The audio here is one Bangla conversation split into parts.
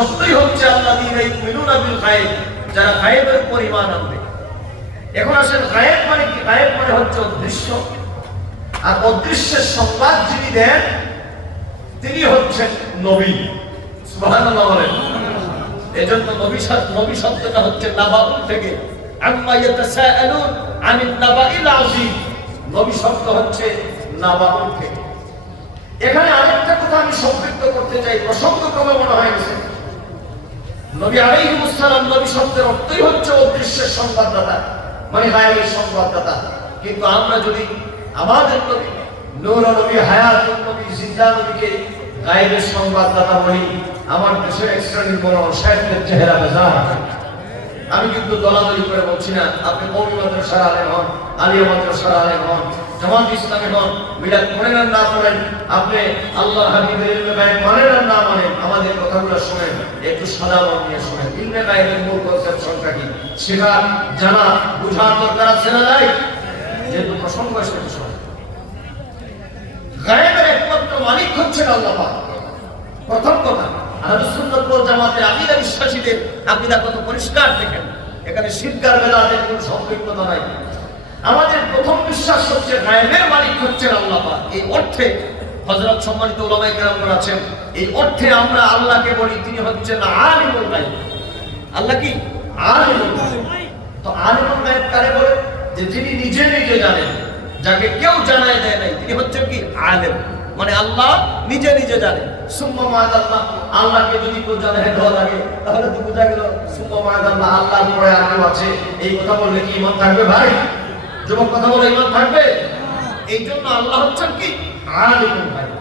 সত্যই হচ্ছে আল্লাযীনা ইউমিনুনা বিল গায়ব, যারা গায়বের উপর ঈমান আনবে। এখন আসেন গায়ব মানে কি? গায়ব মানে হচ্ছে অদৃশ্য, আর অদৃশ্যের সংবাদ যিনি দেন তিনি হচ্ছেন নবী। সুবহানাল্লাহ বলেন। এজন্য নবী শব্দটা হচ্ছে নাবাউন থেকে, আম্মা ইয়াতাসাআলুন আনিন নাবাইল আযীম। নবী শব্দ হচ্ছে নাবাউন থেকে। এখানে আরেকটা কথা আমি সংক্ষিপ্ত করতে চাই, প্রসঙ্গক্রমে মনে হয় গেছে। নবী আলাইহিস সালাম, নবী শব্দের অর্থই হচ্ছে অদৃশ্যের সংবাদদাতা, মানে গায়েবের সংবাদদাতা। কিন্তু আমরা যদি আমাদের নবী নূর নবী, হায়াতুন নবী, জিন্দা নবীকে গায়েবের সংবাদদাতা বলি, আমার দেশের এক শ্রেণীর বড় শায়েখদের চেহারা বেজা। আমি কিন্তু দলাদলি করে বলছি না। আপনি কওমি মাদ্রাসার আলেম হন, আলিয়া মাদ্রাসার আলেম হন, জামাত ইসলামী হন, মিলাদ পড়েন আর না পড়েন, আপনি আল্লাহ হাবিবের ইলমে গায়েব মানেন আর না মানেন, আমাদের কথাগুলো শুনেন, একটু সাদা মন নিয়ে শুনেন। ইলমে গায়েবের মূল কনসেপশনটা কি, শেখা, জানা, বুঝার দরকার আছে না নাই? যেহেতু প্রসঙ্গ এসে শোনেন। গায়েবের একমাত্র মালিক হচ্ছেন আল্লাহ পাক। প্রথম কথা, আহলুস সুন্নাত ওয়াল জামাতের আকীদা বিশ্বাসীদের আকীদা কত পরিষ্কার দেখেন। এখানে শিরক আর বেদাতের কোনো সম্পৃক্ততা নাই। আমাদের প্রথম বিশ্বাস হচ্ছে গায়েবের মালিক হচ্ছেন আল্লাহ পাক। এই অর্থে হযরত সম্মানিত উলামায়ে কেরামগণ আছেন, এই অর্থে আমরা আল্লাহকে বলি তিনি হচ্ছেন আলিমুল গায়ব। আল্লাহ কি? আলিমুল গায়ব। তো আলিমুল গায়ব কারে বলে? যে যিনি নিজে নিজে জানেন, যাকে কেউ জানায় দেয় নাই, তিনি হচ্ছেন কি? আলেম। মানে আল্লাহ নিজে নিজে জানেন। সুম্মা মা'আল্লাহ, আল্লাহকে যদি কেউ জানায় দেওয়া লাগে তাহলে তো বোঝা গেল সুম্মা মা'আল্লাহ, আল্লাহর পরে আর কেউ আছে। এই কথা বললে কি ঈমান থাকবে ভাই? যুবক কথা বলে ঈমান থাকবে? এই জন্য আল্লাহ হচ্ছেন কি? আলিমুল গায়ব।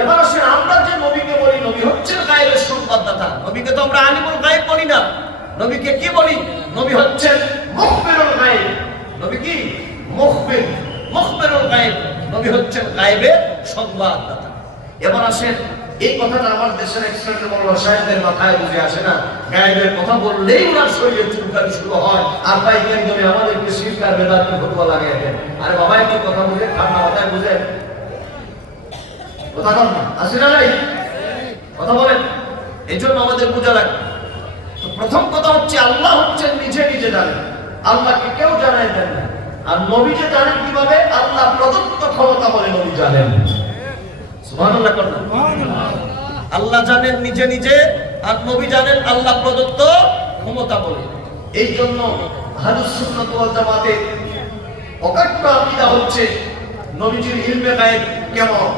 এবার আসেন আমরা যে নবীকে বলি নবী হচ্ছেন গায়েবের সংবাদদাতা, নবীকে তো আমরা আলিমুল গায়ব বলি না। নবীকে কি বলি? নবী হচ্ছেন মুখবিরুল গায়ব। নবী কি? মুখবিরুল গায়ব। নবী হচ্ছেন গায়েবের সংবাদদাতা। এবার আসেন, এই কথাটা আমার দেশের এক শ্রেণীর মাওলানা সাহেবদের মাথায় বুঝে আসে না। গায়েবের কথা বললেই ওনার শরীরে চুলকানি শুরু হয়, আর পাইকারি দমে আমাদেরকে শিরক আর বেদাতের ফতোয়া লাগিয়ে দেন। আরে বাবা, একটু কথা বুঝে, ঠান্ডা মাথায় বুঝে কথা বল না, আসে না নাই? কথা বলেন। এই জন্য আমাদের বোঝা লাগবে। তো প্রথম কথা হচ্ছে আল্লাহ হচ্ছেন নিজে নিজে জানেন, আল্লাহকে কেউ জানায় দেন না। আর নবী যে জানেন কিভাবে? আল্লাহ প্রদত্ত ক্ষমতা বলে নবী জানেন। সুবহানাল্লাহ করুন। আল্লাহ জানেন নিজে নিজে, আর নবী জানেন আল্লাহ প্রদত্ত ক্ষমতা বলে। এই জন্য আহলুস সুন্নাত ওয়াল জামাতের অকাট্য আকীদা হচ্ছে নবীজির ইলমে গায়ব কেমন?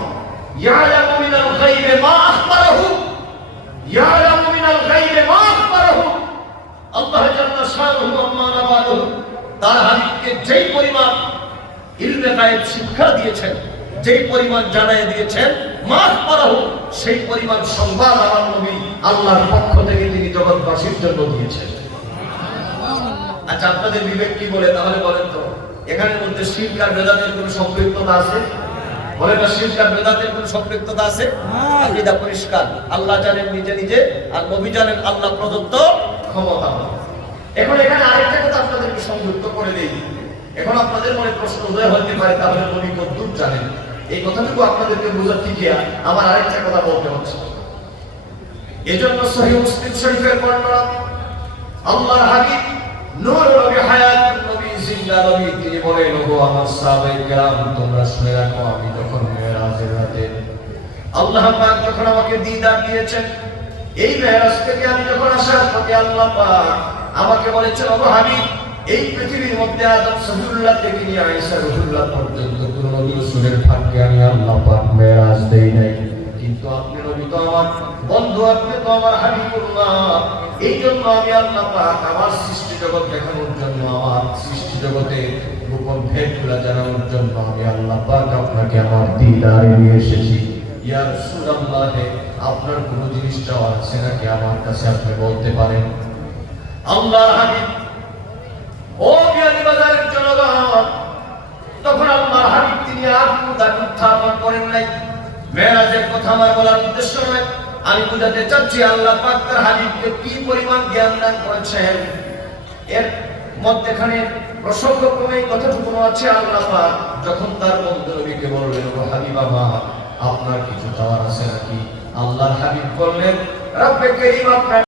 ইয়ালামু মিনাল গায়বে মা আখবারাহু, ইয়ালামু মিনাল গায়বে মা আখবারাহু। আল্লাহ জাল্লা শানুহু আম্মা নাবালুহু তার হাবিবকে যেই পরিমাণ ইলমে গায়ব শিক্ষা দিয়েছেন, যেই পরিমাণ জানায় দিয়েছেন, মা আখবারাহু, সেই পরিমাণ সংবাদ আমার নবী আল্লাহর পক্ষ থেকে তিনি জগৎবাসীর জন্য দিয়েছেন। আচ্ছা, আপনাদের বিবেক কি বলে? তাহলে বলেন তো, এখানের মধ্যে শিরক আর বেদাতের কোনো সম্পৃক্ততা আছে? বলে না, শিরক আর বেদাতের কোনো সম্পৃক্ততা আছে? আকীদা পরিষ্কার, আল্লাহ জানেন নিজে নিজে, আর নবী জানেন আল্লাহ প্রদত্ত ক্ষমতা। এখন এখানে আরেকটা কথা আপনাদেরকে সংযুক্ত করে দেই। এখন আপনাদের মনে প্রশ্ন উদয় হতে পারে, তাহলে নবী কতদূর জানেন? এই কথাটুকু আপনাদেরকে বোঝাতে গিয়ে আমার আরেকটা কথা বলতে হচ্ছে। এজন্য সহিহ মুসলিম শরীফের বর্ণনা, আল্লাহর হাবিব নূর নবী, হায়াতুন নবী, জিন্দা নবী, তিনি বলেন, ওগো আমার সাহাবায়ে কেরাম, তোমরা শুনে রাখো, আমি যখন মেরাজের রাতে আল্লাহ পাক যখন আমাকে দিদার দিয়েছেন, এই মেরাজ থেকে আমি যখন আসার পথে আল্লাহ পাক আমাকে বলেছেন, ওগো হাবিব, এই পৃথিবীর মধ্যে আদম সফিউল্লাহ থেকে নিয়ে ঈসা রূহুল্লাহ পর্যন্ত কোন নবী রাসূলের ভাগ্যে আমি আল্লাহ পাক মেরাজ দেই নাই। কিন্তু আপনি নবী তো আমার বন্ধু, আপনি তো আমার হাবিবুল্লাহ। এই জন্য আমি আল্লাহ পাক আমার সৃষ্টি জগৎ দেখানোর জন্য, আমার সৃষ্টি জগতে গোপন ভেদগুলো জানানোর জন্য আমি আল্লাহ পাক আপনাকে আমার দিদারে নিয়ে এসেছি। ইয়া রাসূলুল্লাহ, আপনার কোন জিনিস চাওয়া আছে নাকি আমার কাছে আপনি বলতে পারেন। আল্লাহর হাবিব, ও বিয়ানীবাজারের জনগণ, তখন আল্লাহর হাবিব তিনি আর দাবি উত্থাপন করেন নাই। মেরাজের কথা আমার বলার উদ্দেশ্য নয়, আমি বুঝাতে চাচ্ছি আল্লাহ পাক তার হাবিবকে কি পরিমাণ জ্ঞান দান করেছেন। এর মধ্যখানে প্রসঙ্গক্রমে কথাটুকু আছে, আল্লাহ পাক যখন তার বন্ধু নবীকে বললেন, ও হাবিব আমার, আপনার কিছু চাওয়ার আছে নাকি? আল্লাহর হাবিব বললেন, রব্বে করিম আপনার